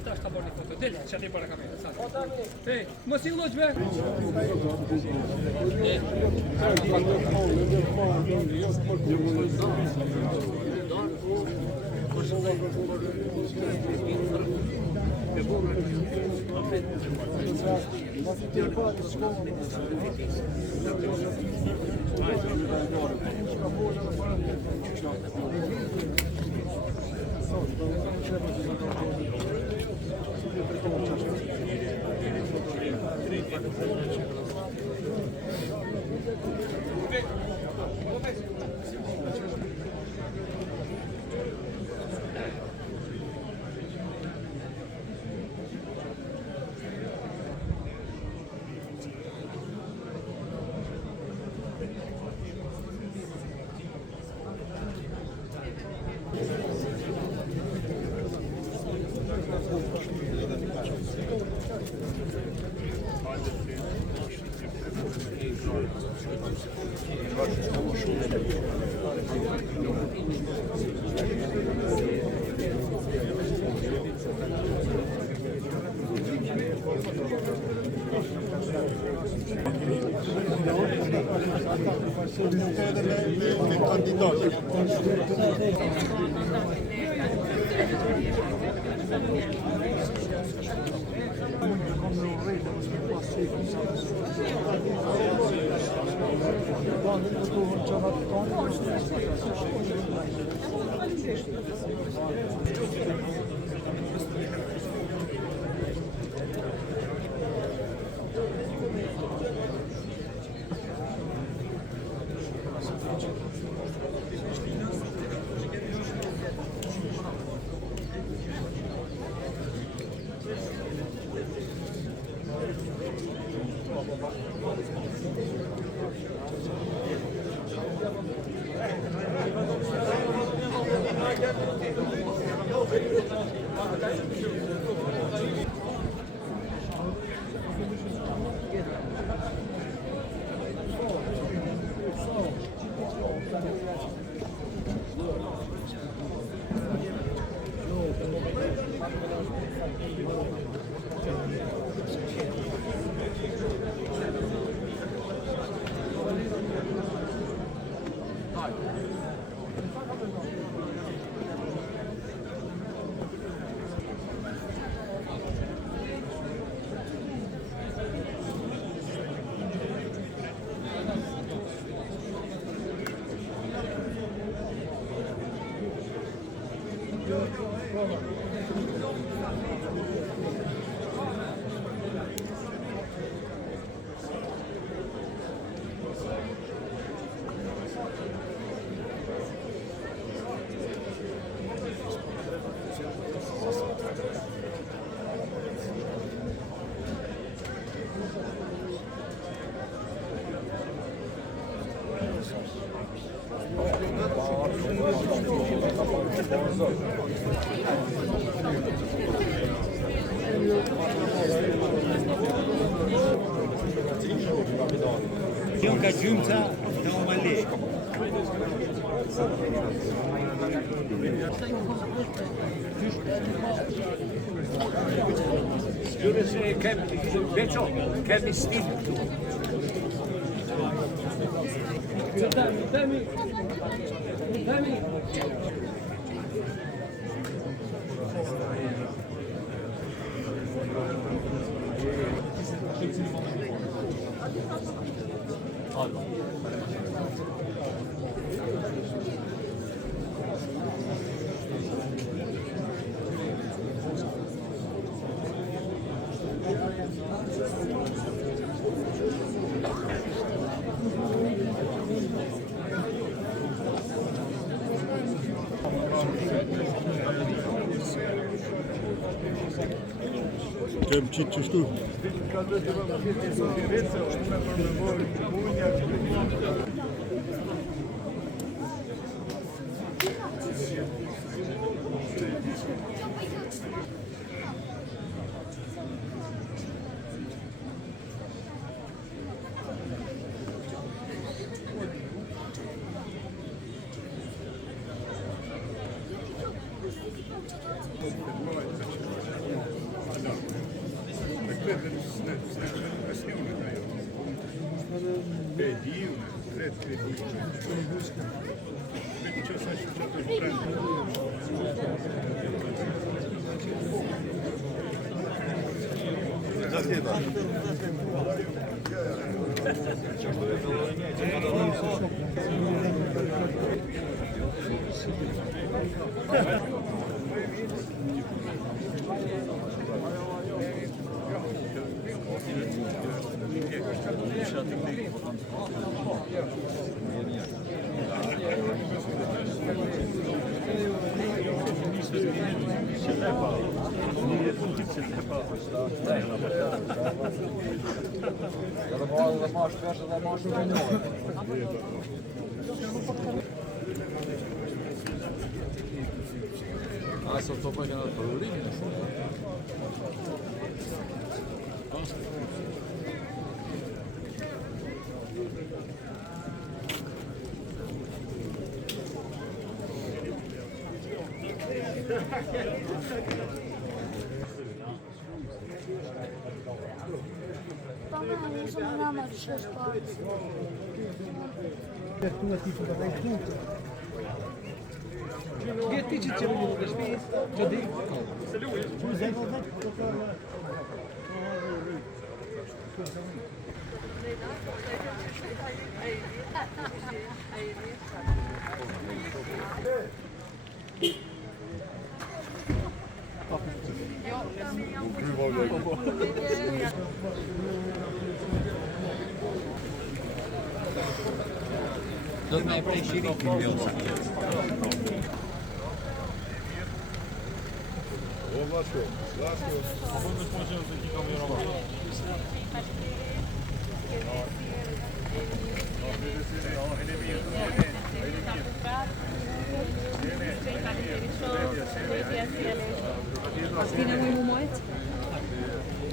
Esta është ta bërë një foto, dele, që ati para kamerë, mos i loqbe! Kjo ka gjymca të Omali. Gjyre se kemi veço, kemi stil këtu. Kem qitë qështu? Asta to pa kanë problemi në shumë. Ti që që më në shpi, që di? Do të më e prej shirit në vjosa.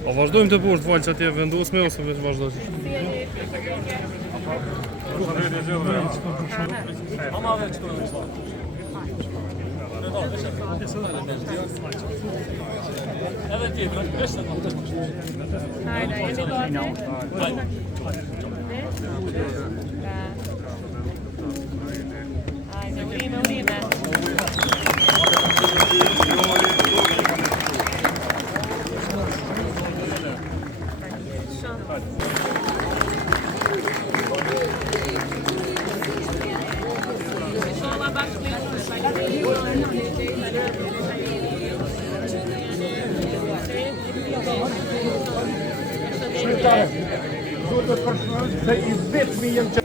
A vazhdojmë të poshtë valë që atje vendosme ose veç vazhdojmë? Edhe tjetër, është të Hajde, jeni gati? Hajde, urime, urime. Shola Duhet të përshënoj se I vetmi jem që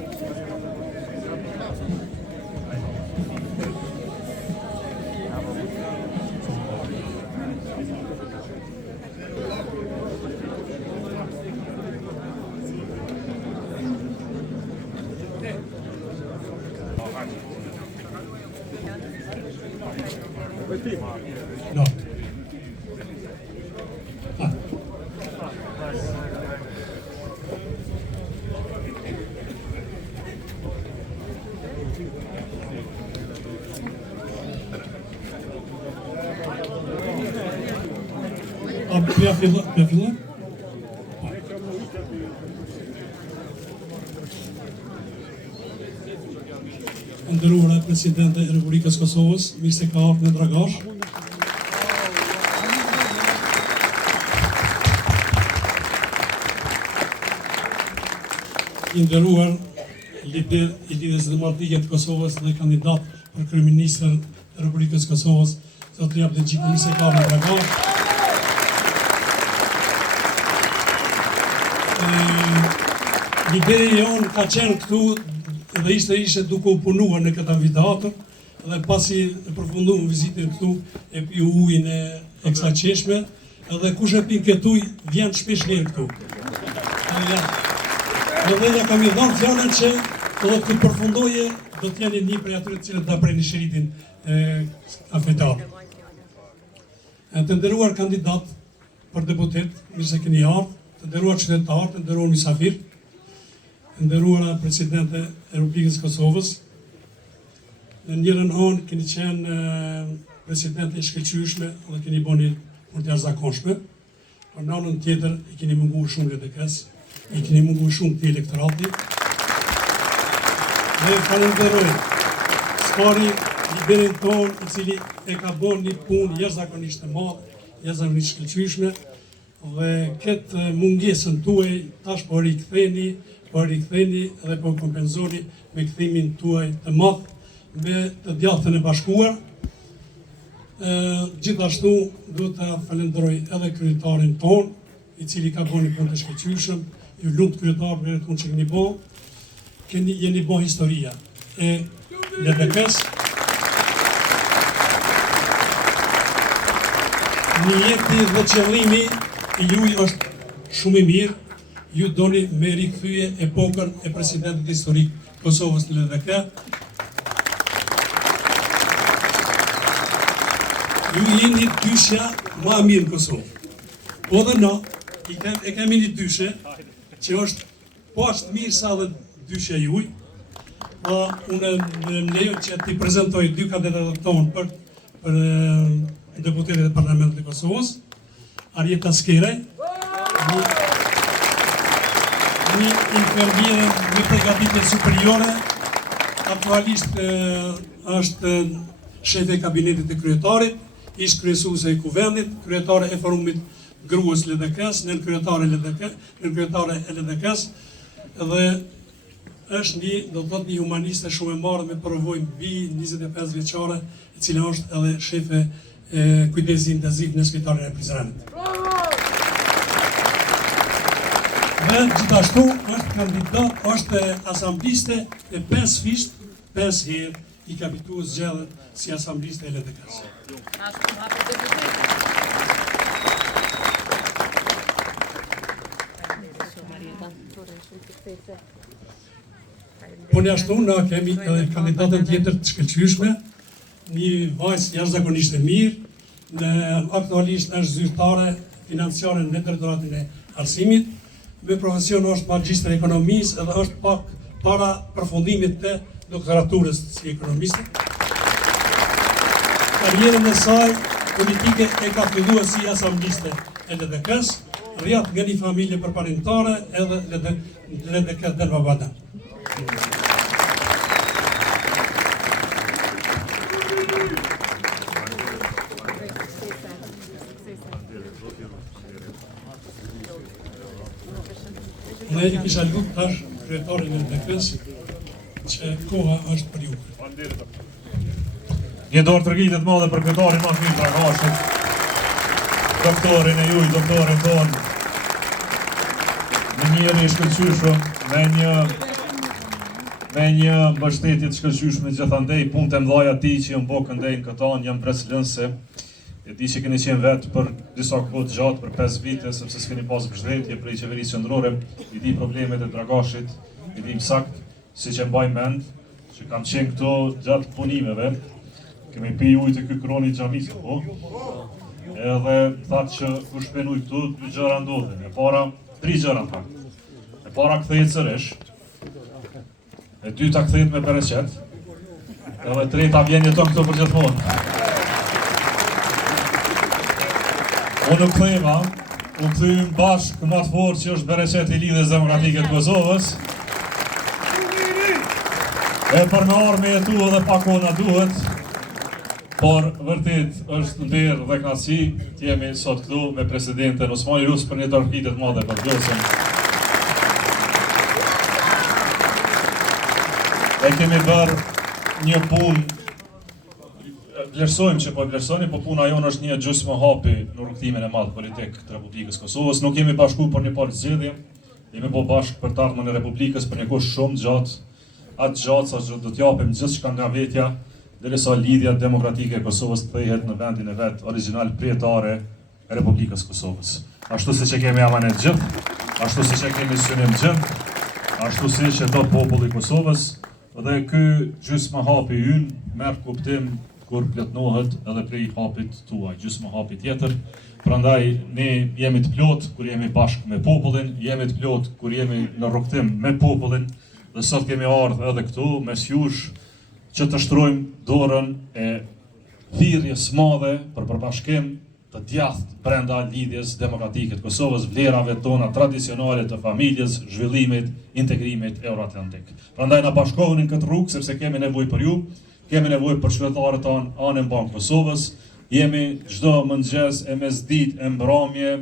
No. Me fillon? Nderuara Presidente e Republikës Kosovës, mirë se ka ardhur në Dragash. I nderuar lider I lidhjes demokratike të Kosovës dhe kandidat për kryeministër të Republikës Kosovës, zotri Abdulxhiku, mirë se ka ardhur në Dragash. Lideri jonë ka qenë këtu dhe ishte duke u punuar në këtë amfiteatër dhe pasi e përfunduam vizitën këtu e pi ujin e kësaj çeshme edhe kush e pin këtë ujë vjen shpesh herë këtu. Edhe ja kam dhënë fjalën që do të përfundoje do të jeni një prej atyre të cilët ta preni shiritin e amfiteatrit. Të nderuar kandidat për deputet, mirë se keni ardhur, të nderuar qytetarë, të nderuar mysafir, të nderuara Presidente e Republikës Kosovës. Në njërën anë keni qenë presidente I shkëlqyeshme dhe keni bëni punë të jashtëzakonshme. Por në anën tjetër i keni munguar shumë LDK-s, i keni munguar shumë të elektorati. Dhe falenderoj Skari, liderin ton, i cili e ka bërë një punë jashtëzakonisht të madhe, jashtëzakonisht shkëlqyeshme, dhe këtë mungesën tuaj tash po riktheni dhe po kompenzoni me kthimin tuaj të madh me të djathtën e bashkuar. Gjithashtu duhet ta falenderoj edhe kryetarin ton, i cili ka bërë një punë të shkëlqyeshëm. Ju lumt kryetar për atë punë që keni bërë. Jeni bërë historia e LDK-s. Niyeti dhe qëllimi i juaj është shumë i mirë. Ju doni me rikthye epokën e presidentit historik Kosovës në LDK. Ju jeni dyshja më e mirë në Kosovë. Po dhe na e kemi një dyshe që është po ashtë mirë sa dhe dyshja juaj. Unë më lejo që t'i prezentoj dy kandidatët tonë për deputetet e Parlamentit të Kosovës, Arjeta Skeraj, një infermiere me përgatitje superiore, aktualisht është shefe e kabinetit të kryetarit, ish kryesuese e kuvendit, kryetare e forumit gruas LDK-s, nën kryetare e LDK-s, dhe është një humaniste shumë e marrë me përvojë mbi 25 vjeçare, e cila është edhe shefe kujdesi intenziv në spitalin e Prizrenit. Dhe gjithashtu është kandidat, është asambliste e 5 fisht, 5 herë i kapituar zgjedhjet si asambliste e LDK-s. Po në ashtu na kemi edhe kandidatën tjetër të shkëlqyeshme, një vajzë jashtëzakonisht e mirë, aktualisht është zyrtare financiare në drejtoratin e arsimit, me profesion është magjistër ekonomisë edhe është pak para përfundimit të doktoraturës si ekonomiste. Karrierën e saj politike e ka filluar si asambliste e LDK-s, rrjat nga një familje përparimtare edhe LDK Delva-Badan. Ne i kisha lutë tash kryetarin e LDK-s që koha është për ju. Një dorë tërgjitët madhe për kryetarin Mahmir Dragashit, doktorin e juj, doktorin ton, me njëri shkëlqyeshëm, me një mbështetje të shkëlqyeshme gjithandej, punë të mëdha ti që jam bë këndej në këtë anë, jam preslënse. E di që keni qenë vetë për disa kohë të gjatë, për 5 vite, sepse s'keni pas mbështetje prej qeverisë qendrore, i di problemet e Dragashit, i di sakt si që mbaj mend, që kam qenë këto gjatë punimeve, kemi pi ujë të ky kroni xhamisë, po. Edhe thatë që kur shpenuj këtu, 2 gjëra ndodhin. E para, 3 gjëra në fakt. E para kthehet sërish, e dyta kthehet me bereqet, edhe treta vjen jeton këto për gjithmonë. Unë këthema, u këthym bashkë më të fortë që është bereqet i Lidhjes Demokratike të Kosovës. E për me arme jetu edhe pakona duhet, por vërtet është nderë dhe knasi të jemi sot këtu me presidenten Osmani Rus për një dorëfitet madhe për gjosën. E kemi bërë një punë, vlerësojmë që po vlerësoni, po puna jonë është një gjysmë hapi në rrugtimin e madh politik të Republikës Kosovës. Nuk jemi bashku për një palë zgjedhje, jemi po bashkë për të ardhmen e Republikës për një kohë shumë gjatë, atë gjatë sa që do t'japim gjithçka nga vetja, derisa lidhja demokratike e Kosovës të kthehet në vendin e vet origjinal prietare e Republikës Kosovës. Ashtu siç e kemi amanet gjithë, ashtu siç e kemi synim gjithë, ashtu siç e do populli i Kosovës, dhe ky gjysmë hapi ynë merr kuptim kur plotnohet edhe prej hapit tuaj, gjysmë hapi tjetër. Prandaj ne jemi të plot kur jemi bashkë me popullin, jemi të plot kur jemi në rrugtim me popullin, dhe sot kemi ardhur edhe këtu mes jush që të shtrojmë dorën e thirrjes madhe për përbashkim të djathtë brenda lidhjes demokratike të Kosovës, vlerave tona tradicionale të familjes, zhvillimit, integrimit euroatlantik. Prandaj na bashkohuni në këtë rrugë sepse kemi nevojë për ju, kemi nevojë për qytetarët tonë anën banë Kosovës. Jemi çdo mëngjes, e mesditë, e mbrëmje,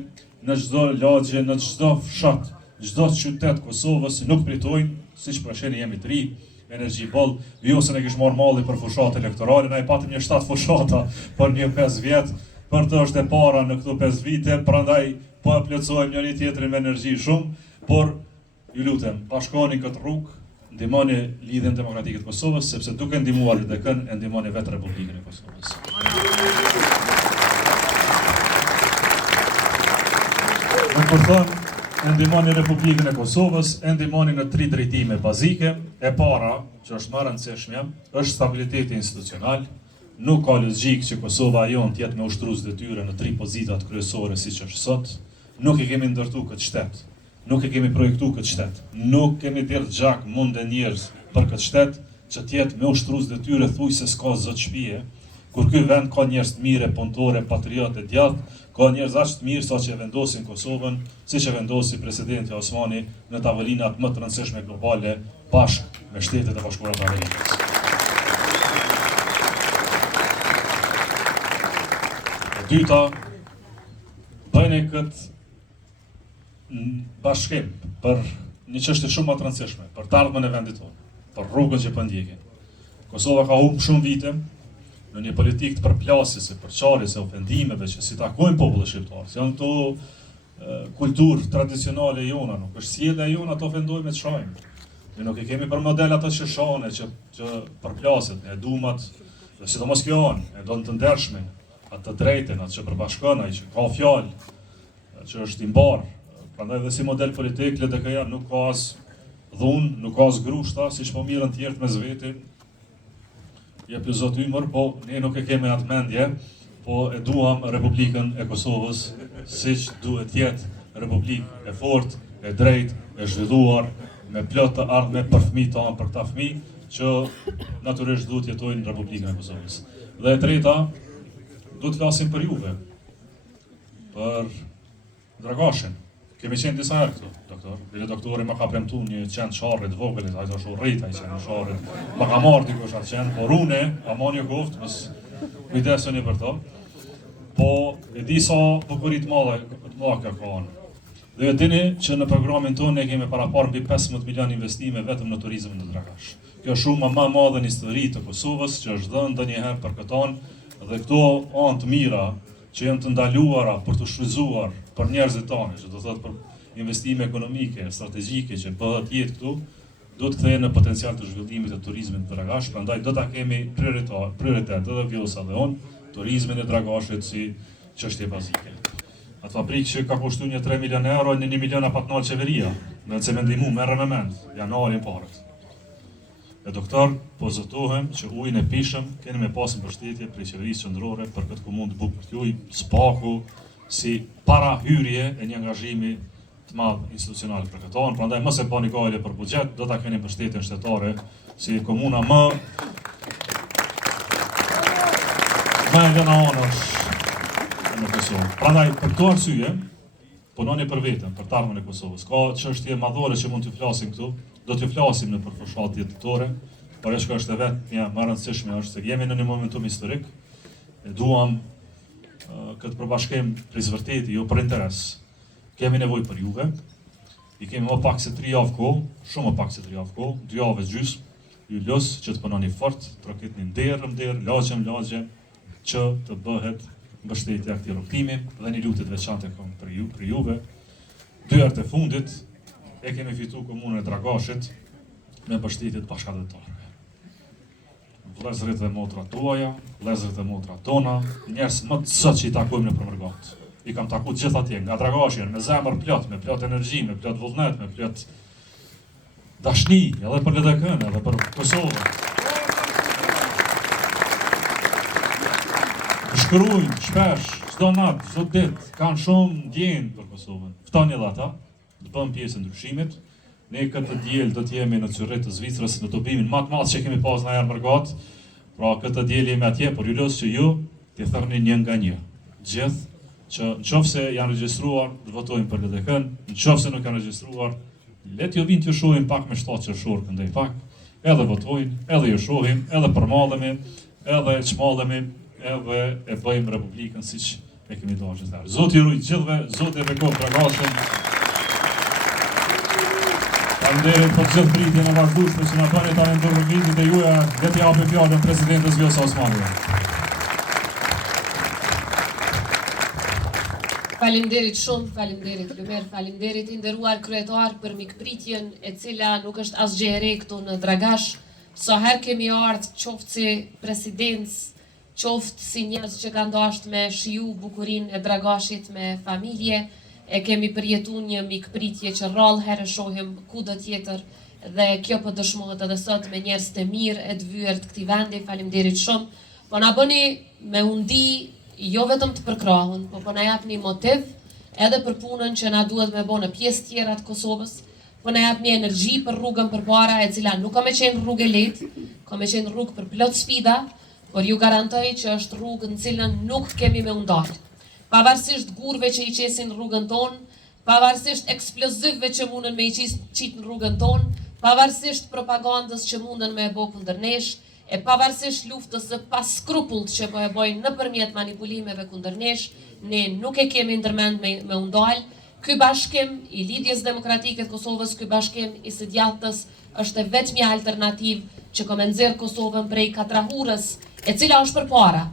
në çdo lagje, në çdo fshat, çdo qytet Kosovës nuk pritojnë, siç po shihni jemi të ri, energji boll, ju ose ne kish marrë malli për fushatë elektorale, na i patëm një 7 fushata për një 5 vjet. Për të është e para në këto 5 vite, prandaj po e plotësojmë njëri tjetrin me energji shumë, por ju lutem, bashkohuni këtë rrugë, ndihmoni lidhjen demokratike të Kosovës, sepse duke ndihmuar LDK-n e ndihmoni vetë Republikën e Kosovës. Në përthën, e ndihmoni Republikën e Kosovës, e ndihmoni në 3 drejtime bazike. E para, që është më e rëndësishme, është stabiliteti institucional. Nuk ka logjik që Kosova jon të jetë me ushtrues detyre në 3 pozitat kryesore siç është sot. Nuk e kemi ndërtu këtë shtet. Nuk e kemi projektu këtë shtet. Nuk kemi dhënë gjak mund e njerëz për këtë shtet që të jetë me ushtrues detyre thuj se s'ka zot shtëpie. Kur ky vend ka njerëz të mirë, punëtorë, patriotë të djathtë, ka njerëz aq të mirë sa që vendosin Kosovën, siç e vendosi presidenti Osmani në tavolinat më të rëndësishme globale bashkë me Shtetet e Bashkuara të Amerikës. Dyta, bëjnë këtë bashkim për një çështje shumë më të rëndësishme, për të ardhmen e vendit tonë, për rrugën që po ndjekin. Kosova ka humbur shumë vite në një politikë të përplasjes, përçarjes, ofendimeve që si takojnë popullin shqiptar. Se janë këto kulturë tradicionale jona, nuk është sjellja jona të ofendojmë me çajmë. Ne nuk e kemi për model ato që shone, që përplaset, ne duam atë, sidomos kjo anë, e do të ndershme, atë të drejtën, atë që përbashkon, ai që ka fjalë, që është i mbar. Prandaj edhe si model politik LDK-ja nuk ka as dhunë, nuk ka as grushta, siç po mirën të tjerë mes veti. Jep ju zot ymër, po ne nuk e kemi atë mendje, po e duam Republikën e Kosovës siç duhet të jetë, Republikë e fortë, e drejtë, e zhvilluar, me plot të ardhme për fëmijët tanë, për këta fëmijë që natyrisht duhet jetojnë në Republikën e Kosovës. Dhe e treta, duhet të flasim për juve, për Dragashin. Kemi qenë disa herë këtu, doktor. Bile doktori më ka premtuar një qend sharrit vogël, ai është urrit, ai qend sharrit. Më ka marrë dikush atë qend, por unë, amoni koft, mos kujdeseni për to. Po e di sa bukurit madhe ka kanë. Dhe e dini që në programin tonë ne kemi parapar mbi 15 milion investime vetëm në turizëm në Dragash. Kjo është shumë më e madhe në histori të Kosovës që është dhënë ndonjëherë për këtë anë, dhe këto anë të mira që janë të ndaluara për të shfrytzuar për njerëzit tanë, që do të thotë për investime ekonomike, strategjike që bëhet jetë këtu, do të kthehen në potencial të zhvillimit të turizmit në Dragash, prandaj do ta kemi prioritet edhe Vjosa dhe unë, turizmin e Dragashit si çështje bazike. Atë fabrikë që ka kushtuar një 3 milion euro, në 1 milion apo patnall qeveria, me që me ndihmu merre me mend, janarin parët. E doktor, po zotohem që ujin e pishëm keni me pasën mbështetje prej qeverisë qendrore për këtë komunë të bukur të juaj, spaku si para hyrje e një angazhimi të madh institucional për këtë anë. Prandaj mos e bani gale për buxhet, do ta keni mbështetjen shtetare si komuna më e vënaonosh në Kosovë. Prandaj për këtë arsye punoni për veten, për të ardhmen e Kosovës. Ka çështje madhore që mund t'ju flasim këtu, do t'ju flasim në përfushat jetëtore, por ajo që është vetë një më e rëndësishme është se jemi në një momentum historik, e duam këtë përbashkim për zvërteti, jo për interes. Kemi nevojë për juve, i kemi më pak se 3 javë kohë, shumë më pak se 3 javë kohë, 2 javë gjysmë, ju los që të punoni fort, të rokitni nder, lagje, që të bëhet mbështetja këtij rrugtimi dhe një lutje të veçantë për juve. 2 herë të fundit e kemi fituar komunën e Dragashit me mbështetje të bashkëdhëtarëve. Vëllezërit dhe motrat tuaja, vëllezërit dhe motrat tona, njerëz më të zot që i takojmë në Përmërgat. I kam takuar gjithë atje, nga Dragashi, me zemër plot, me plot energji, me plot vullnet, me plot dashni, edhe për LDK-n, edhe për Kosovën. Shkruajnë shpesh, çdo natë, çdo ditë, kanë shumë ndjenjë për Kosovën. Ftoni edhe ata, të bëjmë pjesë e ndryshimit. Ne këtë diel do të jemi në Zyrich të Zvicrës në dobimin më të madh që kemi pas në Përmërgat. Pra këtë diel jemi atje, por ju los që ju t'i thërni një nga një. Gjithë që në qoftë se janë regjistruar, të votojnë për LDK-n, në qoftë se nuk janë regjistruar, le t'ju vinë t'ju shohim pak me 7 qershor këndej pak, edhe votojnë, edhe ju shohim, edhe përmallemi, edhe çmallemi, edhe e bëjmë Republikën siç e kemi dashur të. Zoti ju ruaj gjithëve, Zoti e bekon Dragashin. Faleminderit për gjithë pritjen e vazhdueshme që na bëni tani ndër vitit e juaja, le t'i japim fjalën presidentes Vjosa Osmanova. Faleminderit shumë, faleminderit Lumer, faleminderit i nderuar kryetar për mikpritjen e cila nuk është asgjë e re këtu në Dragash. Sa herë kemi ardhur qoftë si presidencë, qoftë si njerëz që kanë dashur me shiju bukurinë e Dragashit me familje, e kemi përjetuar një mikpritje që rrallë herë shohim kudo tjetër dhe kjo po dëshmohet edhe sot me njerëz të mirë e të vyer të këtij vendi. Faleminderit shumë. Po na bëni me undi jo vetëm të përkrahun, po na japni motiv edhe për punën që na duhet me bënë në pjesë tjera të Kosovës, po na japni energji për rrugën përpara, e cila nuk ka me qenë rrugë e lehtë, ka me qenë rrugë për plot sfida, por ju garantoj që është rrugë në cilën nuk kemi me undalë. Pavarësisht gurve që i qesin rrugën tonë, pavarësisht eksplozivve që mundën me i qitë në rrugën tonë, pavarësisht propagandës që mundën me e bo kundër nesh, e pavarësisht luftës së paskrupullt që po e bojnë nëpërmjet manipulimeve kundër nesh, ne nuk e kemi ndërmend me undalë. Ky bashkim i Lidhjes Demokratike të Kosovës, ky bashkim i së djathtës është e vetmja alternativë që ka me nxjerr Kosovën prej katrahurës e cila është përpara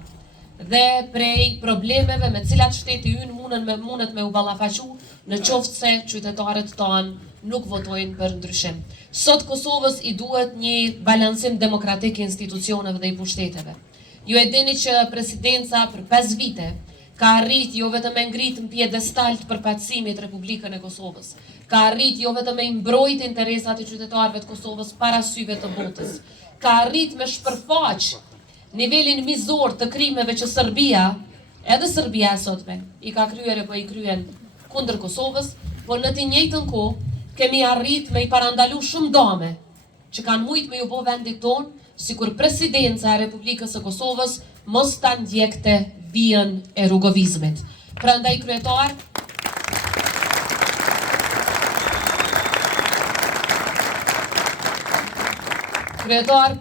dhe prej problemeve me cilat shteti ynë mundet me u ballafaqu në qoftë se qytetarët tanë nuk votojnë për ndryshim. Sot Kosovës i duhet një balancim demokratik i institucioneve dhe i pushteteve. Ju e dini që presidenca për 5 vite ka arrit jo vetëm e ngrit në pjedestal të përfaqësimit Republikën e Kosovës, ka arrit jo vetëm e mbrojt interesat e qytetarëve të Kosovës para syve të botës, ka arrit me shpërfaq nivelin mizor të krimeve që Serbia, edhe Serbia e sotme, i ka kryer e po i kryen kundër Kosovës, por në të njëjtën kohë kemi arrit me i parandalu shumë dame që kanë mujt me ju bo vendit tonë, sikur presidenca e Republikës së Kosovës mos ta ndjekte vijën e rrugovizmit. Prandaj kryetar,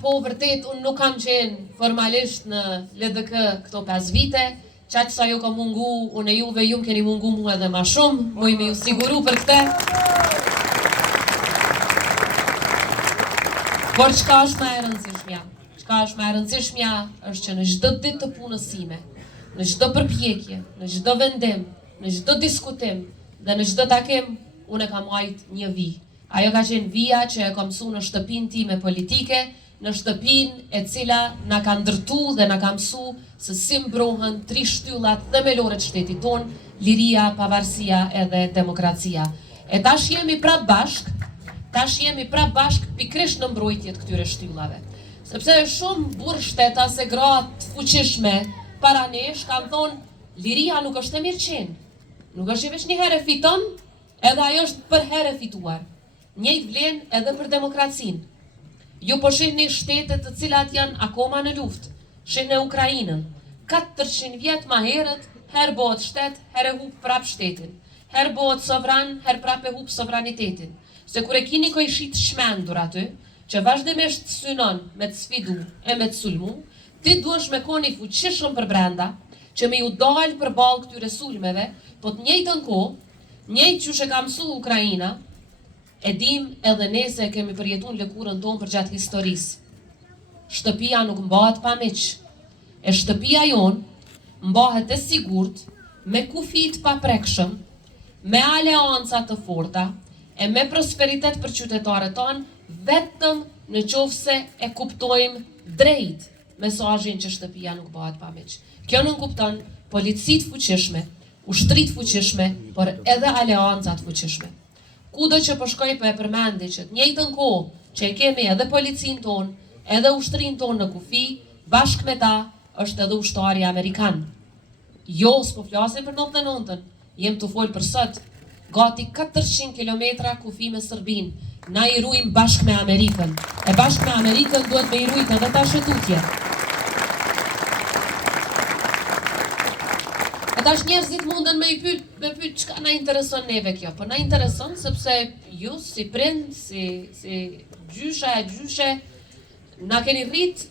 po vërtet unë nuk kam qenë formalisht në LDK këto 5 vite, qaq sa ju ka mungu, unë e juve ju keni mungu mu edhe ma shumë, muj me ju siguru për këte. Por çka është më e rëndësishmja? Çka është më e rëndësishmja është që në çdo ditë të punës sime, në çdo përpjekje, në çdo vendim, në çdo diskutim dhe në çdo takim, unë e kam marrë një vijë. Ajo ka qenë vija që e kam mësuar në shtëpinë time politike, në shtëpinë e cila na ka ndërtu dhe na ka mësuar se si mbrohen 3 shtyllat themelore të shtetit ton, liria, pavarësia edhe demokracia. E tash jemi prap bashk pikrisht në mbrojtje të këtyre shtyllave. Sepse shumë burr shtetas e gratë fuqishme para nesh kanë thonë liria nuk është e mirëqenë. Nuk është veç një herë fiton, edhe ajo është për herë fituar. Njëjtë vlen edhe për demokracinë. Ju po shihni shtete të cilat janë akoma në luftë. Shihni Ukrainën. 400 vjet më herët, herë bëhet shtet, herë hub prap shtetin. Herë bëhet sovran, herë prap e hub sovranitetin. Se kur e kini ko i shit shmendur aty, që vazhdimisht synon me të sfidu e me të sulmu, ti duesh me koni fuqishëm për brenda, që me ju dalë për balë këtyre sulmeve, po të njëjtën kohë, njëjtë që shë ka mësu Ukraina, e dim edhe nese e kemi përjetun lëkurën tonë për gjatë historisë. Shtëpia nuk mbahet pa miq. E shtëpia jonë mbahet e sigurt, me kufit pa prekshëm, me aleanca të forta, e me prosperitet për qytetarët tonë, vetëm në qofse e kuptojmë drejt mesazhin që shtëpia nuk bëhet pa miq. Kjo nuk kupton policit fuqishme, ushtrit fuqishme, por edhe aleancat fuqishme. Kudo që po shkoj po e përmendi që të njëjtën kohë që e kemi edhe policin tonë, edhe ushtrin tonë në kufi, bashkë me ta është edhe ushtari Amerikan. Jo, s'po flasim për 99-ën, jem të folë për sot, gati 400 kilometra kufi me Sërbin, na i rujmë bashkë me Amerikën. E bashkë me Amerikën duhet me i rujtë edhe ta shëtutje. Atash njerëzit munden me pyet çka na intereson neve kjo, po na intereson sepse ju si prind, si gjyshe, na keni rrit,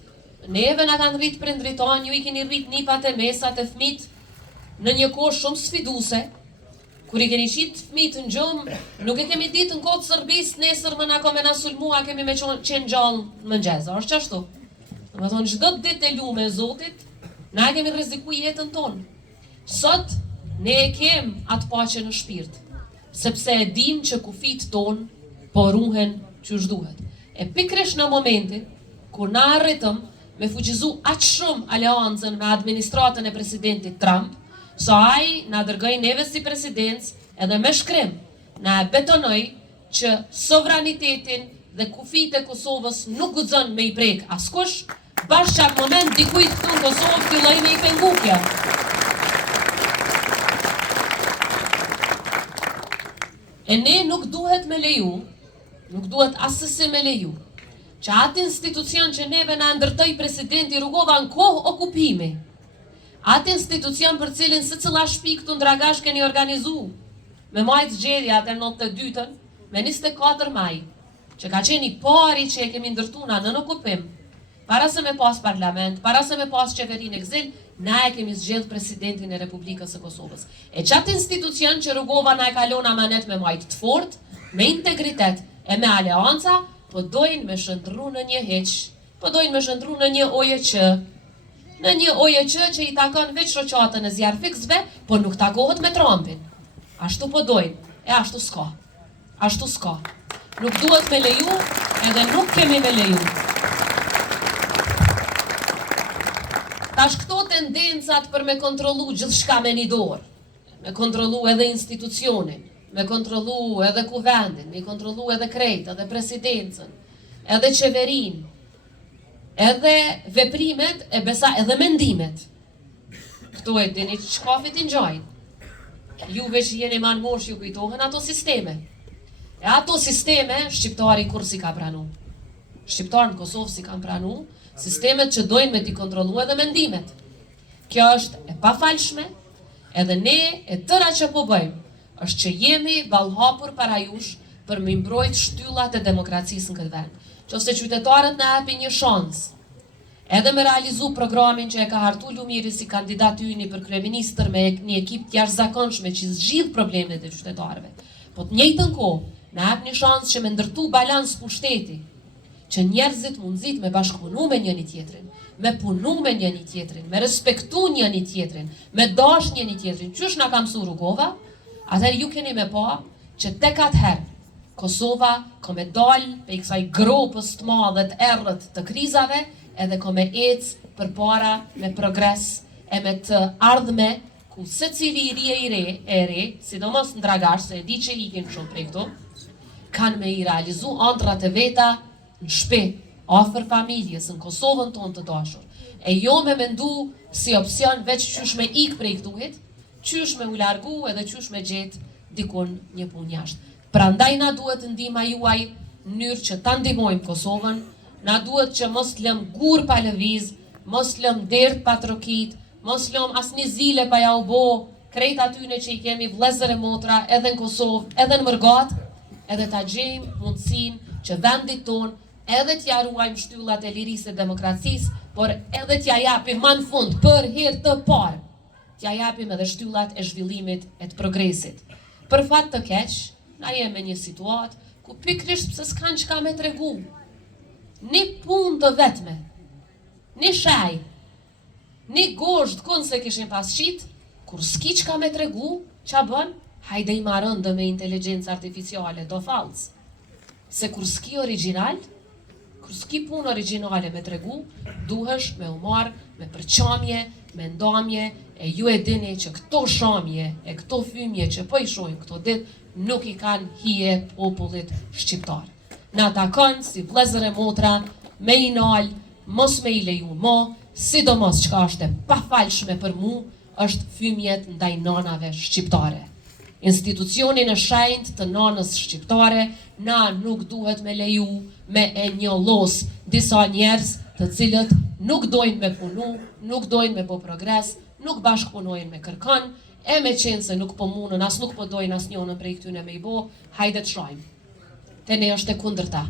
neve na kanë rrit prindrit tanë, ju I keni rrit nipat e mesat e fëmit në një kohë shumë sfiduese. Kur I keni qit fëmit në gjumë, nuk e kemi ditë në kodë sërbis, nesër më na ka me na sulmua, kemi me qenë gjallë në mëngjes, a është qashtu? Dhe me thonë, çdo ditë e lume e Zotit, na kemi rreziku jetën tonë. Sot, ne e kem atë paqe në shpirt, sepse e dim që kufit tonë po ruhen qysh duhet. E pikrish në momentin, kur na arritëm me fuqizu aq shumë aleancën me administratën e presidentit Trump, sa ai na dërgoi neve si presidencë edhe me shkrim, na e betonoi që sovranitetin dhe kufit e Kosovës nuk guxon me I prek askush, bashkë qatë moment dikujt këtu në Kosovë filloi me I pengukja. E ne nuk duhet me leju, nuk duhet asësi me leju, që atë institucion që neve na ndërtoi presidenti Rugova në kohë okupimi, atë institucion për cilin se cila shpi këtu në Dragash keni organizu, me majtë zgjedhja atë 92-ën, me 24 maj, që ka qeni pari që e kemi ndërtuna në okupim, para se me pas parlament, para se me pas qeverin eksil, na e kemi zgjedh presidentin e Republikës së Kosovës. E qatë institucion që Rugova na e kalon amanet me majtë të fort, me integritet e me aleanca, po dojnë me shëndru në një heq, po dojnë me shëndru në një OJQ, në një OJQ që I takon veç shoqatën e zjarë fiksve, po nuk takohet me Trumpin. Ashtu po dojnë, e ashtu s'ka. Ashtu s'ka. Nuk duhet me leju, edhe nuk kemi me leju. Tash këto tendencat për me kontrollu gjithçka me një dorë, me kontrollu edhe institucionin, me kontrollu edhe kuvendin, me kontrollu edhe krejt, edhe presidencën, edhe qeverin, edhe veprimet, e besa edhe mendimet. Këto e dini që shkafit I njajnë. Juve që jeni manë mosh ju kujtohen ato sisteme. E ato sisteme, shqiptari kur si ka pranu. Shqiptarë në Kosovë si kanë pranu, sistemet që dojnë me t'i kontrollu edhe mendimet. Kjo është e pafalshme, edhe ne e tëra që po bëjmë, është që jemi ballhapur para jush për me mbrojt shtyllat e demokracisë në këtë vend. Qose qytetarët na japin një shans, edhe me realizu programin që e ka hartu Lumiri si kandidat yni për kryeministër me një ekip t'jashtë-zakonshme që zgjidh problemet e qytetarëve. Po të njëjtën kohë, na jap një shans që me ndërtu balans pushteti, që njerëzit mundësit me bashkëpunu me njëri tjetrin, me punu me njëri tjetrin, me respektu njëri tjetrin, me dash njëri tjetrin. Qysh na ka mësu Rugova? Atëherë ju keni me pa që tek atëherë Kosova ka me dal pe I kësaj gropës të madhe të errët të krizave, edhe ka me ecë përpara me progres e me të ardhme ku secili I re, sidomos në Dragash, se e di që ikin shumë prej këtu, kanë me I realizu antrat e veta në shpe, afër familjes, në Kosovën tonë të dashur. E jo me mendu si opcion veç qysh me ik prej këtuhit, qysh me u largu edhe qysh me gjetë dikun një pun jashtë. Prandaj na duhet ndihma juaj në mënyrë që ta ndihmojmë Kosovën, na duhet që mos lëm gur pa lëviz, mos lëm dert pa trokit, mos lëm asnjë zile pa ja u bo, krejt atyne që I kemi vëllezër e motra edhe në Kosovë, edhe në Mërgat, edhe ta gjejmë mundësinë që vendit tonë edhe t'ja ruajmë shtyllat e lirisë e demokracisë, por edhe t'ja japim më në fund për herë të parë, t'ja japim edhe shtyllat e zhvillimit e të progresit. Për fat të keq, na jemi një situatë ku pikrisht pse s'kan çka me tregu. Një punë të vetme, një shaj, një gozhd kun se kishin pasqit, kur s'ki çka me tregu, qa bën? Hajde I marrën me inteligjencë artificiale, do falc. Se kur s'ki original, kur s'ki punë originale me tregu, duhesh me u marrë me përqamje, me ndamje, e ju e dini që këto shamje e këto fymje që po I shohim këto ditë, nuk I kanë hije popullit shqiptar. Na takon si vëllezër e motra, me I nal, mos me I leju mo, sidomos çka është e pafalshme për mu, është fymjet ndaj nanave shqiptare. Institucionin e shenjtë të nanës shqiptare, na nuk duhet me leju me e njollos disa njerëz të cilët nuk dojnë me punu, nuk dojnë me po progres, nuk bashkëpunojnë me kërkën, e me qenë se nuk po munën, as nuk po dojnë as njënën prej këtyne me i bo, hajde të shrojmë. Te ne është e kundërta.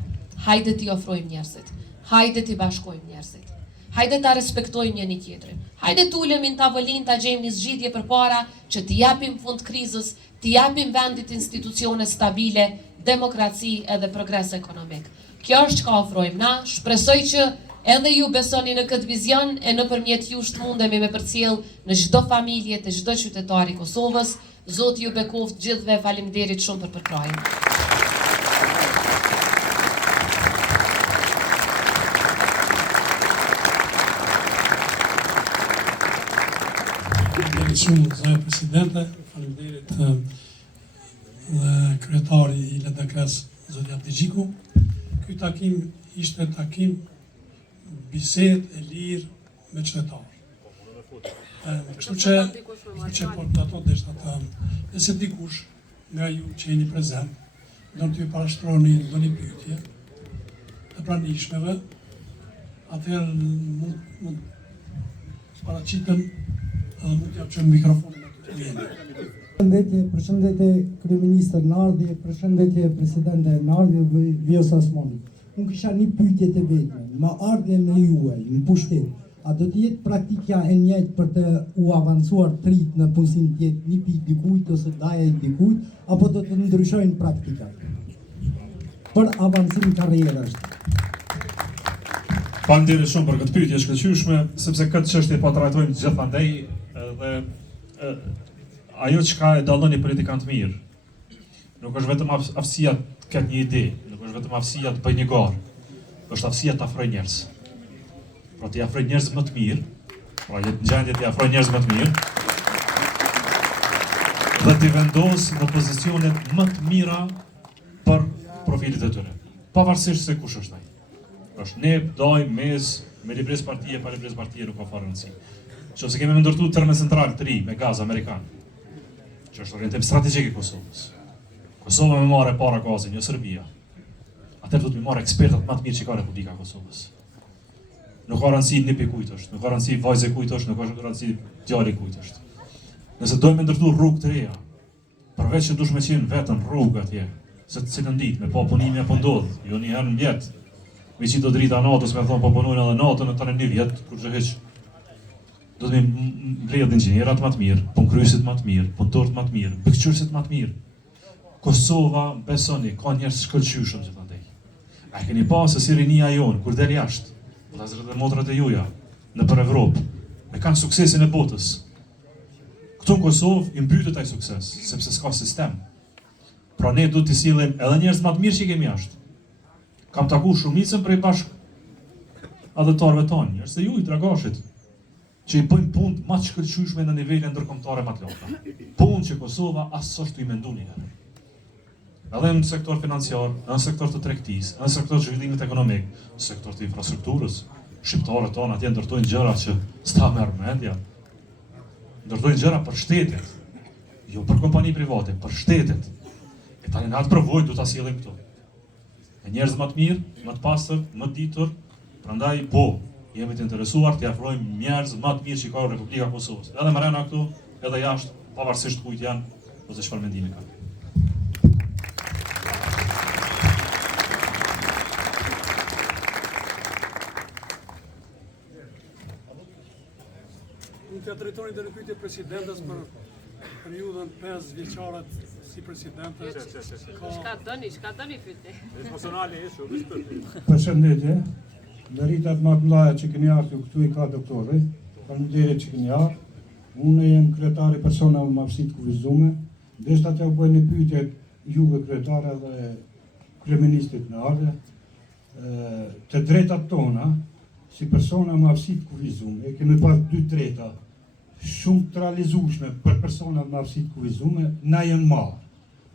Hajde t'i ofrojmë njerëzit. Hajde t'i bashkojmë njerëzit. Hajde ta respektojmë njëri tjetrin. Hajde t'ulemi në tavolinë, ta gjejmë një zgjidhje përpara që t'i japim fund krizës, t'i japim vendit institucione stabile, demokraci edhe progres ekonomik. Kjo është çka ofrojmë na, shpresoj që edhe ju besoni në këtë vizion e nëpërmjet jush të mundemi me përcjell në çdo familje të çdo qytetari i Kosovës. Zoti ju bekoft gjithëve, faleminderit shumë për përkrajen. Faleminderit shumë zë presidente, faleminderit dhe kryetari i LDK-s zoti Abdigjiku. Ky takim ishte takim bisedë e lirë me qytetarë. Kështu që po të ato deshta të nëse dikush nga ju që jeni prezent, do t'ju parashtroni ndonjë pyetje të pranishmeve, atëherë mund paraqiten edhe mund t'ja çojmë mikrofonin aty të vjen. Përshëndetje kryeministër Nardi, përshëndetje presidente Nardi dhe Vjosa Osmani. Unë kisha një pyetje të vetme, me ardhjen e juaj në pushtet, a do të jetë praktika e njëjtë për të u avancuar trit në punësim të jetë një pikë dikujt ose daja e dikujt, apo do të ndryshojnë praktikat për avancim karrierës? Faleminderit shumë për këtë pyetje shkëlqyeshme, sepse këtë çështje po trajtojmë gjithandaj dhe ajo çka e dallon një politikant të mirë, nuk është vetëm aftësia të ketë një ide, nuk është vetëm aftësia të bëjë një garë, është aftësia të afrojë njerëz. Pra të afrojë njerëz më të mirë, pra jetë në gjendje të afrojë njerëz më të mirë, dhe të vendosë në pozicionet më të mira për profilit e tyre, pavarësisht se kush është ai. Është nep, doj, mes, me libres partije, pa libres partije nuk ka fare rëndësi. Nëse kemi ndërtuar termin central të ri me gaz amerikan, që është orientim strategjik i Kosovës. Kosova më marrë para gazin, jo Serbia. Atëherë do të më marrë ekspertët më të mirë që ka Republika e Kosovës. Nuk ka rëndësi nipi kujt është, nuk ka rëndësi vajze kujt është, nuk ka rëndësi djali kujt është. Nëse dojmë ndërtuar rrugë të reja, përveç që dush me qenë vetëm rrugë atje, se të cilën ditë me pa punime apo ndodh, jo një herë në vjet. Me që do drita natës me thonë po punojnë edhe natën në tani një vjet, kur që heq. Do të mbledh inxhinierat më të mirë, punkryesit më të mirë, punëtorët më të mirë, bëkçyrësit më të mirë. Kosova, besoni, ka njerëz shkëlqyeshëm gjithandaj. A keni pasë si rinia jonë kur del jashtë, vëllezërit dhe motrat e juaja nëpër Evropë, me kanë suksesin e botës. Këtu në Kosovë i mbytet ai sukses, sepse s'ka sistem. Pra ne duhet të sillim edhe njerëz më të mirë që kemi jashtë. Kam takuar shumicën prej bashkëdhëtarëve tonë, njerëz të ju i Dragashit, që i bëjnë punë më të shkëlqyeshme në nivele ndërkombëtare më të larta. Punë që Kosova as s'është i menduni. Edhe në sektor financiar, në sektor të tregtisë, në sektor të zhvillimit ekonomik, në sektor të infrastrukturës, shqiptarët tonë atje ndërtojnë gjëra që s'ta merr mendja. Ndërtojnë gjëra për shtetet, jo për kompani private, për shtetet. E tani në atë përvojë duhet ta sjellim këtu. E njerëz më të mirë, më të pastër, më të ditur, prandaj po, jemi të interesuar të afrojmë njerëz më të mirë që ka Republika e Kosovës. Edhe brenda këtu, edhe jashtë, pavarësisht kujt janë ose çfarë mendimi kanë. Unë t'ja drejtoni dhe në pyetje presidentës për periudhën 5 vjeçare si presidente. Çka doni pyetje? Përshëndetje, ndëritat më të mëdha që keni ardhur këtu i ka doktorë, faleminderit që keni ardhur. Unë jam kryetari personave me aftësi të kufizuar. Deshta t'ja bëj një pyetje juve kryetare dhe kryeministit në ardhe. Të drejtat tona si persona me aftësi të kufizuar, kemi pas 2 drejta shumë të realizueshme për personat me aftësi të kufizuar, na janë marrë.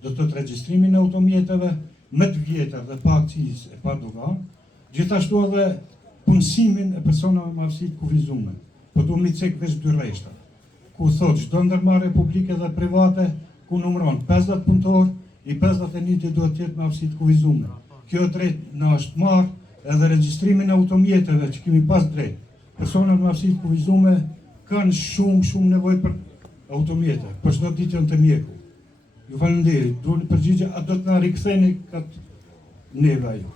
Do të thotë regjistrimin e automjeteve më të vjetër dhe pa akcizë e pa dogan, gjithashtu edhe punësimin e personave me aftësi të kufizuar. Po do mi cek veç 2 rreshta, ku thotë çdo ndërmarrje publike dhe private ku numëron 50 punëtor, i 51 duhet të jetë me aftësi të kufizuar. Kjo drejt na është marrë edhe regjistrimin e automjeteve që kemi pas drejt. Personat me aftësi të kufizuar kanë shumë nevojë për automjete, për çdo ditë janë të mjeku. Ju falenderit, duhet përgjigje, a do të na riktheni kat neve ajo?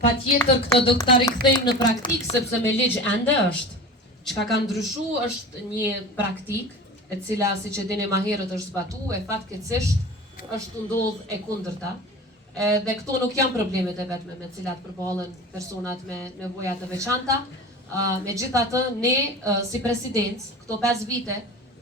Pa tjetër këtë do të rikthejmë në praktik, sepse me ligj ende është. Çka ka ndryshu është një praktik, e cila, siç e dini më herët, është zbatuar, e fatkeqësisht është ndodhur e kundërta. Dhe këto nuk janë problemet e vetme me cilat përballen personat me nevoja të veçanta. Megjithatë, ne si presidencë, këto 5 vite,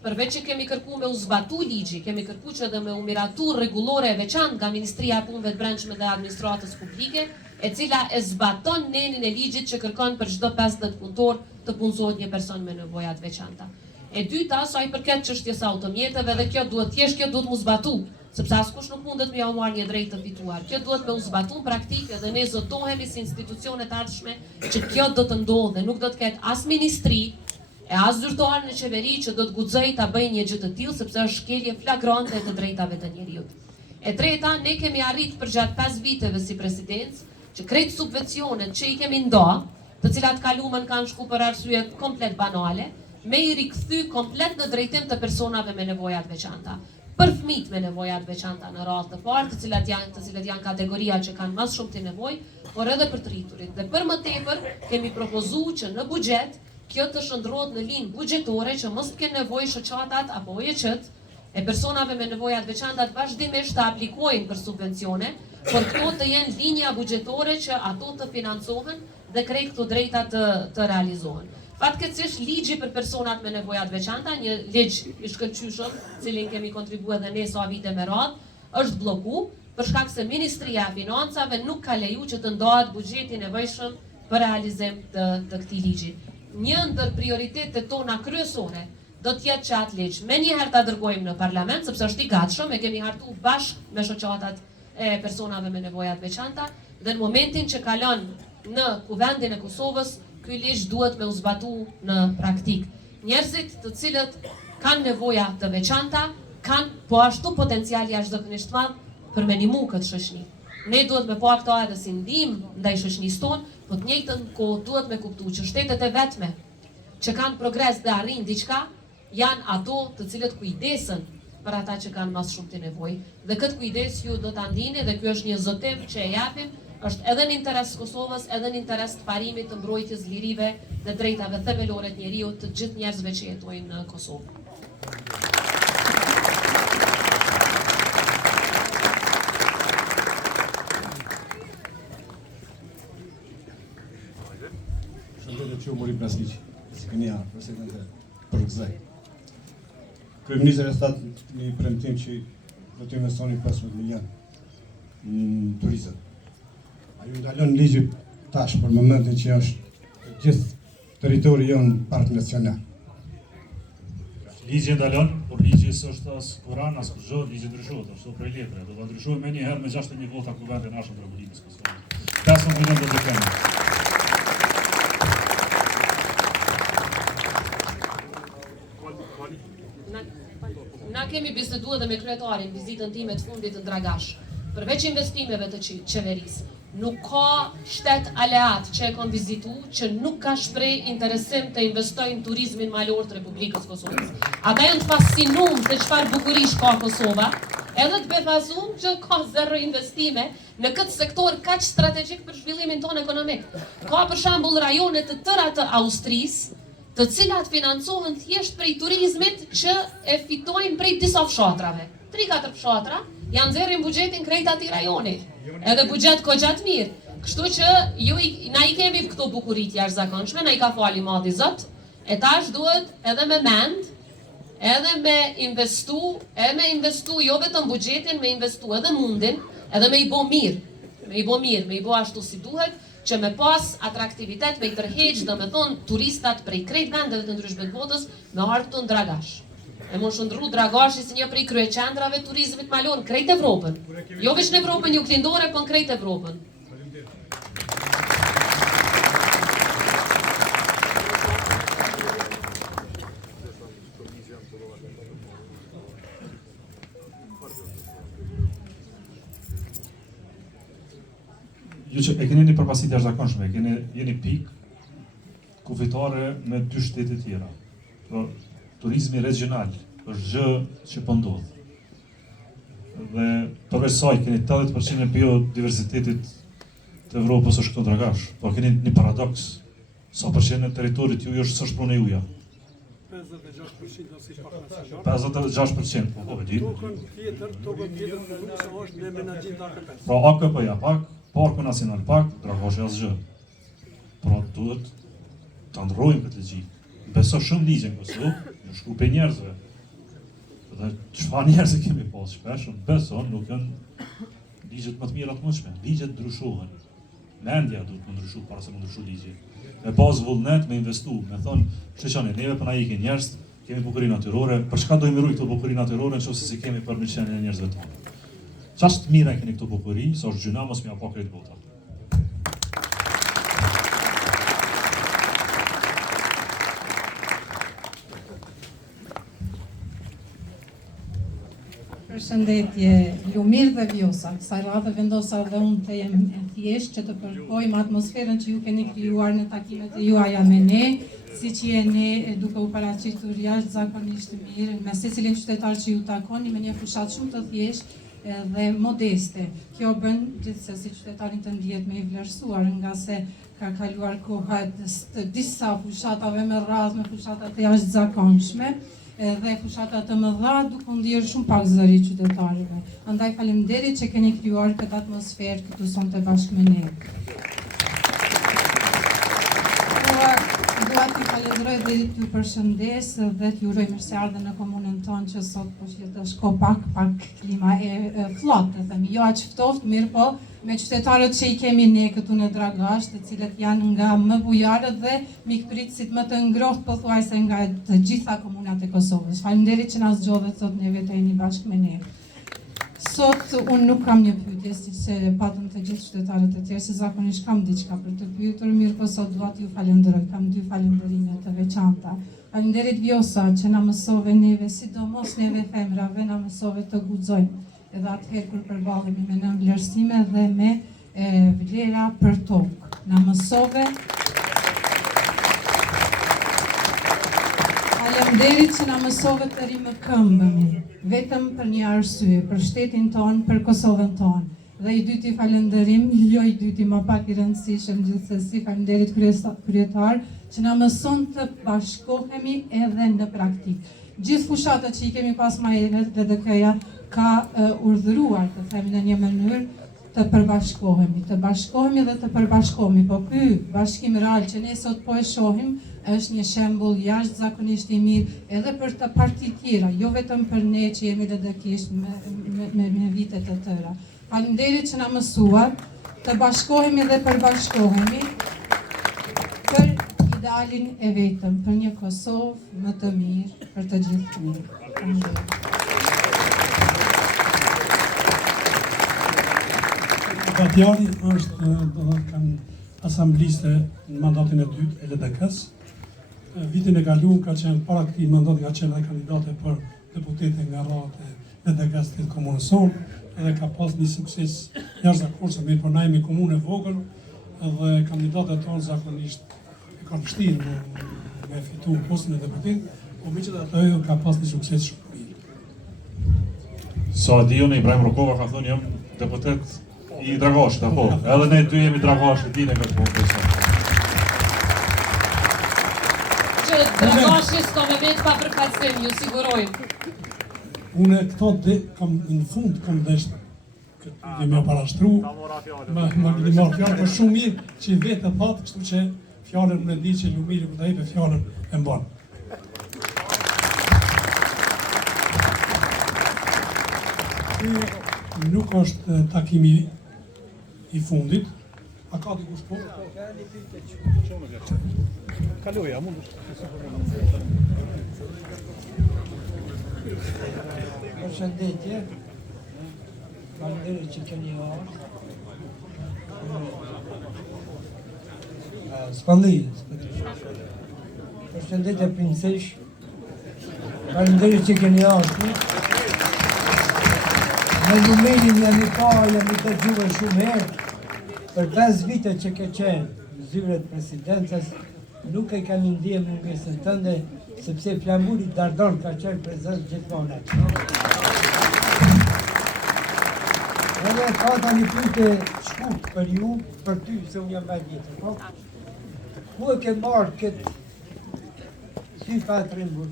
përveç që kemi kërkuar me u zbatu ligji, kemi kërkuar që edhe me u miratu rregullore e veçantë nga Ministria e Punëve të Brendshme dhe Administratës Publike, e cila e zbaton nenin e ligjit që kërkon për çdo 15 punëtor të punësohet një person me nevoja të veçanta. E dyta, sa i përket çështjes së automjeteve, dhe kjo duhet mu zbatu, sepse askush nuk mundet me ja marrë një drejtë të fituar. Kjo duhet me u zbatu në praktikë dhe ne zotohemi si institucione të ardhshme që kjo do të ndodhe, nuk do të ketë as ministri e as zyrtar në qeveri që do të guxojë ta bëjë një gjë të tillë, sepse është shkelje flagrante të drejtave të njerëzit. E treta, ne kemi arritur për gjatë 5 viteve si presidencë që krejt subvencionet që i kemi ndo, të cilat kalumen kanë shku për arsye komplet banale, me i rikthy komplet në drejtim të personave me nevoja të veçanta. Për fëmijët me nevoja të veçanta në radhë të parë, të cilat janë kategoria që kanë mas shumë të nevojë, por edhe për të rriturit. Dhe për më tepër kemi propozuar që në buxhet kjo të shndrohet në linë buxhetore që mos të kenë nevojë shoqatat apo OEQ-t e personave me nevoja të veçanta të vazhdimisht të aplikojnë për subvencione, por këto të jenë linja buxhetore që ato të financohen dhe krejt këto drejta të realizohen. Fatkeqësisht ligji për personat me nevoja të veçanta, një ligj i shkëlqyshëm, cilin kemi kontribuar edhe ne sa vite me radhë, është blloku për shkak se Ministria e Financave nuk ka leju që të ndahet buxheti i nevojshëm për realizim të këtij ligji. Një ndër prioritetet tona kryesore do të jetë që atë ligj menjëherë ta dërgojmë në parlament, sepse është i gatshëm, e kemi hartuar bashkë me shoqatat e personave me nevoja të veçanta, dhe në momentin që kalon në kuvendin e Kosovës, ky ligj duhet me u zbatu në praktik. Njerëzit të cilët kanë nevoja të veçanta, kanë po ashtu potencial jashtëzakonisht madh për me ndihmu këtë shoqëni. Ne duhet me po këto edhe si ndihmë ndaj shoqënisë tonë, po të njëjtën kohë duhet me kuptuar që shtetet e vetme që kanë progres dhe arrin diçka, janë ato të cilët kujdesen për ata që kanë mas shumë të nevojë. Dhe këtë kujdes ju do ta ndini dhe ky është një zotim që e japim, është edhe në interes të Kosovës, edhe në interes të parimit të mbrojtjes lirive dhe drejtave themelore të njeriut të gjithë njerëzve që jetojnë në Kosovë. Shëndetet që u mori Brasliq, si kënia, presidente për gëzaj. Kryeministri e thatë një premtim që do të investoni 15 milion në turizëm. A ju ndalon ligji tash për momentin që është gjithë territori jonë park nacional. Ligji ndalon, por ligji s'është as Kur'an, as kurrë, ligji ndryshohet, ashtu për letra. Do ta ndryshojmë më një herë me 61 vota kuvendin e Ashtë Republikës Kosovës. 15 milion do të kemi. Na kemi biseduar dhe me kryetarin vizitën time të fundit në Dragash. Përveç investimeve të qeverisë, nuk ka shtet aleat që e kanë vizitu që nuk ka shpreh interesim të investojnë në turizmin malor të Republikës Kosovës. Ata janë të fascinuar se çfarë bukurish ka Kosova, edhe të befasuar që ka zero investime në këtë sektor kaq strategjik për zhvillimin tonë ekonomik. Ka për shembull rajone të tëra të Austrisë, të cilat financohen thjesht prej turizmit që e fitojnë prej disa fshatrave. 3-4 fshatra janë nxjerrin buxhetin krejt atij rajoni. Edhe buxhet goxha të mirë. Kështu që na i kemi këto bukurit jashtëzakonshme, na i ka fali Madhi Zot, e tash duhet edhe me mend, edhe me investu jo vetëm buxhetin, me investu edhe mundin, edhe me i bo mirë, me i bo ashtu si duhet, që me pas atraktivitet, me i tërheq dhe me thonë turistat prej krejt vendeve të ndryshme të botës me ardhur në Dragash. E mund shëndru Dragashi si një prej kryeqendrave turizmit malor në krejt Evropën. Jo veç në Evropën juglindore, po në krejt Evropën. Ju që e keni një përpasit jashtëzakonshme, jeni pik, kufitare me 2 shtete tjera. Pra, turizmi regional është gjë që po ndodh. Dhe përveç saj keni 80% e biodiversitetit të Evropës është këto dragash, por keni një paradoks. Sa përqenë e teritorit ju është s'është pronë e juja? 56% do si pak mesazhor. 56%, po vedi. Tokën tjetër është në menaxhim të AKP-s. Pra AKP-ja pak, Parku Nacional pak, Dragashi asgjë. Pra duhet ta ndrojmë këtë ligj. Beso shumë ligje në Kosovë, në shkupe njerëzve. Dhe çfarë njerëz kemi pas shpesh, beso nuk janë ligjet më të mira të mundshme. Ligjet ndryshohen. Mendja duhet të ndryshu para se të ndryshu ligje. Me pas vullnet, me investu, me thonë, shqeqani, neve për na ikin njerëz, kemi bukurin natyrore, për çka do i miroj këto bukurin natyrore nëse si kemi për mirëqenien e njerëzve tonë. Çast mira keni këto bukuri, sa është gjuna mos më apo krejt bota. Përshëndetje, Lumir dhe Vjosa. Kësaj radhe vendosa dhe unë të jem e thjesht që të kërkojmë atmosferën që ju keni krijuar në takimet e juaja me ne, si që jeni duke u paraqitur jashtëzakonisht mirë me secilin qytetar që ju takoni me një fushat shumë të thjeshtë dhe modeste. Kjo bën gjithsesi qytetarin të ndihet më i vlerësuar nga se ka kaluar koha të disa fushatave me radhë, me fushata të jashtëzakonshme dhe fushata të mëdha duke u ndier shumë pak zëri qytetarëve. Andaj faleminderit që keni krijuar këtë atmosferë këtu sonte bashkë me ne. Dua t'ju falenderoj dhe t'ju përshëndes dhe t'ju uroj mirëseardhje në komunën tonë që sot po shihet të shko pak klima e fllotë, themi, jo aq ftoft, mirë po me qytetarët që i kemi ne këtu në Dragash, të cilët janë nga më bujarët dhe mikpritësit më të ngrohtë pothuajse nga të gjitha komunat e Kosovës. Faleminderit që na zgjodhet sot neve të jeni bashkë me ne. Sot unë nuk kam një pyetje, siç e patëm të gjithë qytetarët e tjerë, se zakonisht kam diçka për të pyetur, mirë po sot dua t'ju falenderoj, kam 2 falënderime të veçanta. Faleminderit Vjosa që na mësove neve, sidomos neve femrave, na mësove të guxojmë, edhe atëherë kur përballemi me nënvlerësime dhe me vlera për tokë. Na mësove. Faleminderit që na mësove të rimë këmbëmi, vetëm për një arsye, për shtetin tonë, për Kosovën tonë. Dhe i dyti falënderim, jo i dyti, më pak i rëndësishëm gjithsesi, faleminderit kryetar, që na mëson të bashkohemi edhe në praktikë. Gjithë fushatat që i kemi pas ma herët, DDK-ja ka urdhëruar, të themi në një mënyrë, të përbashkohemi dhe të përbashkohemi, po ky bashkim real që ne sot po e shohim është një shembull jashtëzakonisht i mirë edhe për të parti tjera, jo vetëm për ne që jemi DDK-isht me vite të tëra. Faleminderit që na mësuat të bashkohemi dhe përbashkohemi për idealin e vetëm, për një Kosovë më të mirë, për të gjithë mirë. Faleminderit. Batjari është kanë asambliste në mandatin e dytë e LDK-s. Vitin e kaluar ka qenë para këtij mandati ka qenë kandidate për deputete nga rrugët e LDK-s të komunës sonë dhe ka pas një sukses jashtëzakonshëm, mirë po na jemi komunë e vogël dhe kandidatët tonë zakonisht e kanë vështirë me fitu postën e deputetit, po megjithatë ajo ka pas një sukses shumë mirë. Sa diun Ibrahim Rokova ka thënë jam deputet i Dragashit, apo? Edhe ne dy jemi Dragashit, dine nga të punë. Që Dragashi s'ka me vetë pa përkatësim, ju sigurojmë. Unë këto kam në fund kam deshtë këtë me parashtru, ma këtë marrë fjallë, për shumë mirë që i vetë e thatë, kështu që fjallën më di që Lumiri për të jepë fjallën e mbanë. Nuk është takimi i fundit, a ka dikush po? Kaloja, mund Përshëndetje, faleminderit që keni ardhur. Përshëndetje princesh, faleminderit që keni ardhur. Në Lumirin jam i parë, jam i të gjuhë shumë herë, për 5 vite që ke qenë zyret presidencës, nuk e kam ndje mungesën tënde, sepse Flamuri Dardon ka qenë prezent gjithmonë. Edhe ka ta një pyetje shkurt për ju, për ty, se unë jam më vjetër, po? Ku e ke marrë këtë syfat rrimbur,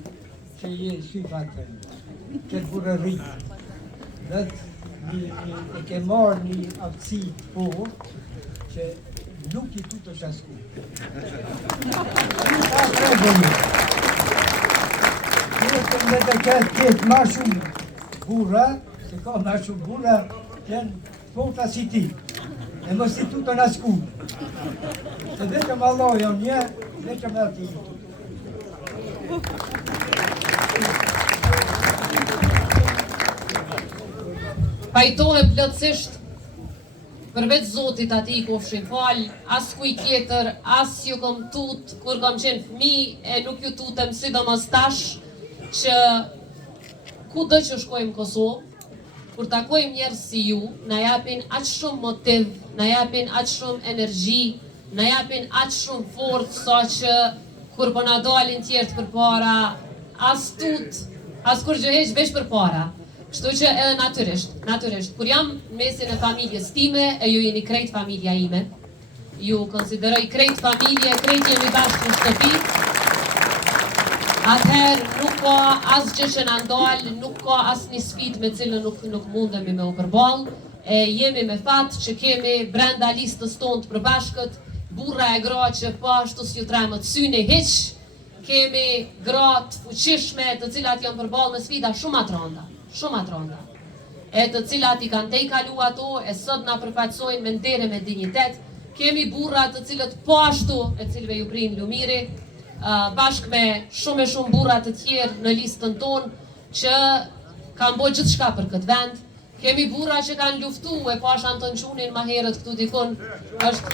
që je syfat rrimbur, këtë burë rritë, dhe e ke marrë një aftësi po, që nuk i tu të shasku. Ta trebo një. Në të këtë ma shumë burra, se ka ma shumë burra, janë pota si ti, e mos i tu të nasku. Se vetëm Allah janë një, vetëm ati i tu. Pajtohem plotësisht përveç Zotit ati i kofshin fal, as kuj tjetër, as ju kom tut, kur kom qenë fëmi, e nuk ju tutem sidomos tash, që ku do që shkojmë Kosovë, kur takojmë njerëz si ju, na japin aq shumë motiv, na japin aq shumë energji, na japin aq shumë forcë, sa që kur po na dalin tjertë për para, as tut, as kur gjë heq veç për para. Kështu që edhe natyrisht, kur jam në mesin e familjes time, e ju jeni krejt familja ime, ju konsideroj krejt familje, krejt jemi bashkë në shtëpi, atëherë nuk ka as gjë që na ndal, nuk ka as një sfidë me cilën nuk mundemi me u përballë, e jemi me fat që kemi brenda listës tonë të përbashkët, burra e gra që po ashtu si ju tremët syni hiq, kemi gra të fuqishme të cilat janë përballë me sfida shumë atronda, e të cilat i kanë te i kalu ato, e sot na përfaqësojnë me ndere me dignitet, kemi burra të cilët po ashtu, e cilve ju prim lumiri, bashkë me shumë burra të tjerë në listën tonë, që kanë bo gjithë shka për këtë vend, kemi burra që kanë luftu, e pash Anton Qunin ma herët këtu dikun, është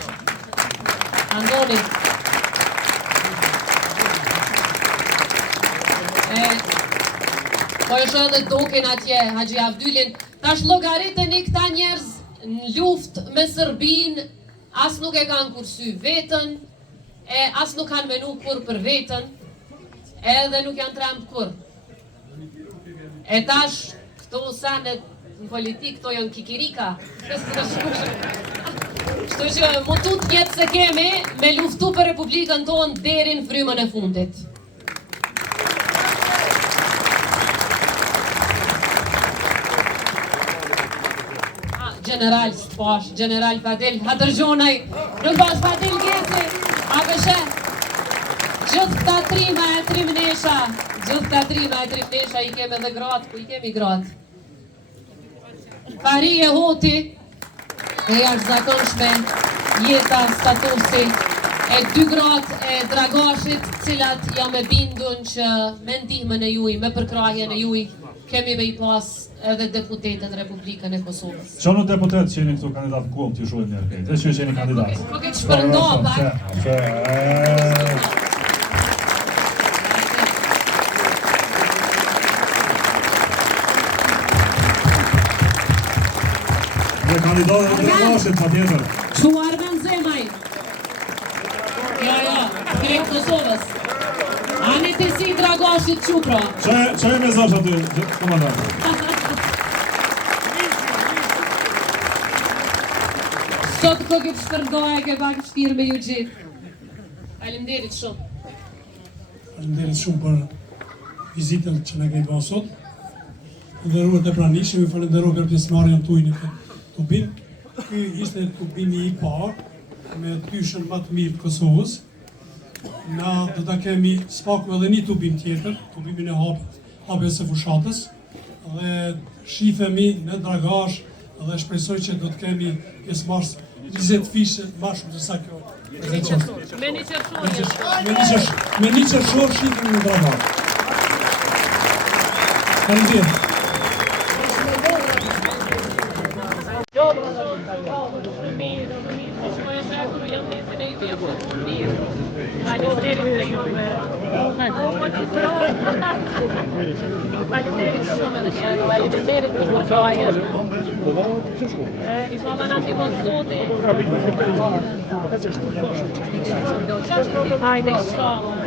Antoni. Po është edhe doken atje, Haxhi Avdylin, tash llogaritën i këta njerëz në luftë me Serbin, as nuk e kanë kursy vetën, e as nuk kanë menu kur për vetën, edhe nuk janë tremb kur. E tash, këto sanet në politik, këto janë kikirika. Kështu që më tut jetë se kemi me luftu për Republikën tonë deri në frymën e fundit. General Spash, General Fadil Hatërgjonaj, nuk pas Fadil Gesi, a këshe, gjithë këta trima e trimnesha, i keme dhe gratë, ku i kemi gratë. Fari e Hoti, e jashtë zakonshme, jeta statusi, e 2 gratë e Dragashit, cilat jam e bindun që me ndihmën e juj, me përkrahjen e juj, kemi me i pas edhe deputetet Republikën e Kosovës. Që në deputet që jeni këtu kandidat kuam të ju shuhet njerë kejtë, që jeni kandidat? Po këtë shpërndo, pak. Dhe kandidatët e Dragashit, pa tjetër. Shu Armen Zemaj. Ja, krejt Kosovës. Ani të si Dragashit Qupro. Që e me zash aty, komandantë? Sot ko këtë shpërndoja ke pak shtirë me ju gjithë. Faleminderit shumë. Faleminderit shumë për vizitën që na keni bërë sot. Nderuar të pranishëm, ju falenderoj për pjesëmarrjen tuaj në këtë tubim. Ky ishte tubimi i parë me tyshën më të mirë të Kosovës. Na do ta kemi spaku edhe një tubim tjetër, tubimin e hapjes së fushatës, dhe shifemi në Dragash dhe shpresoj që do të kemi pjesëmarrës 20 fishe më shumë se sa kjo. Me një qershor shifemi në Dragash. Faleminderit. Faleminderit juve. Faleminderit shumë edhe që faleminderit për votojën. Inshallah na ndihmon Zoti. Hajde inshallah.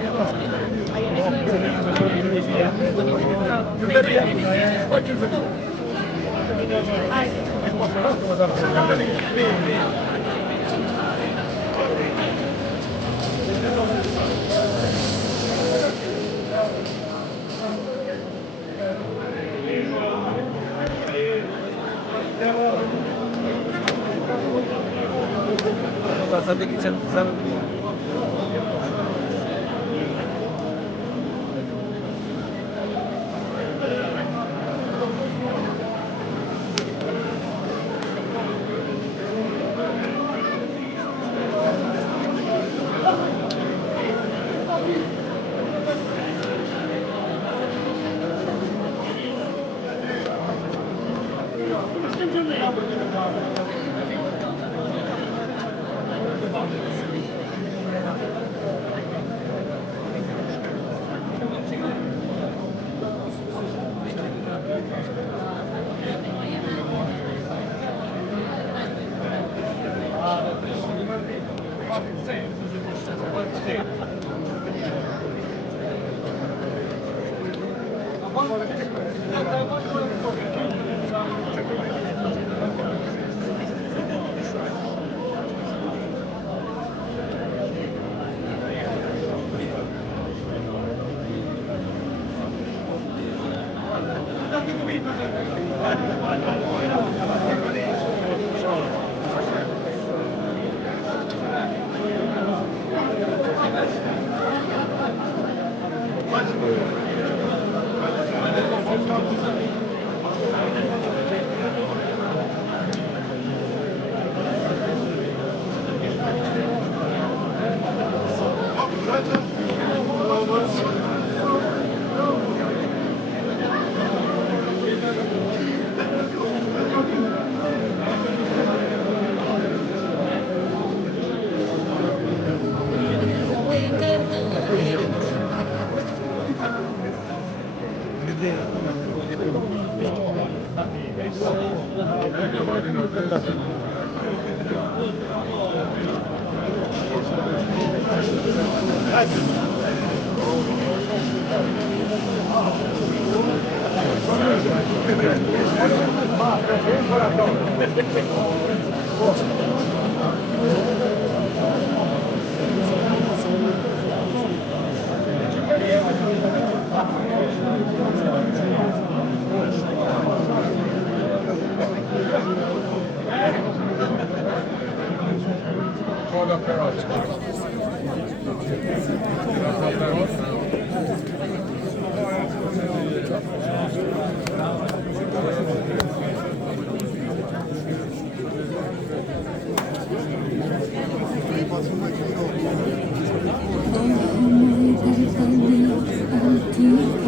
Koda Perović.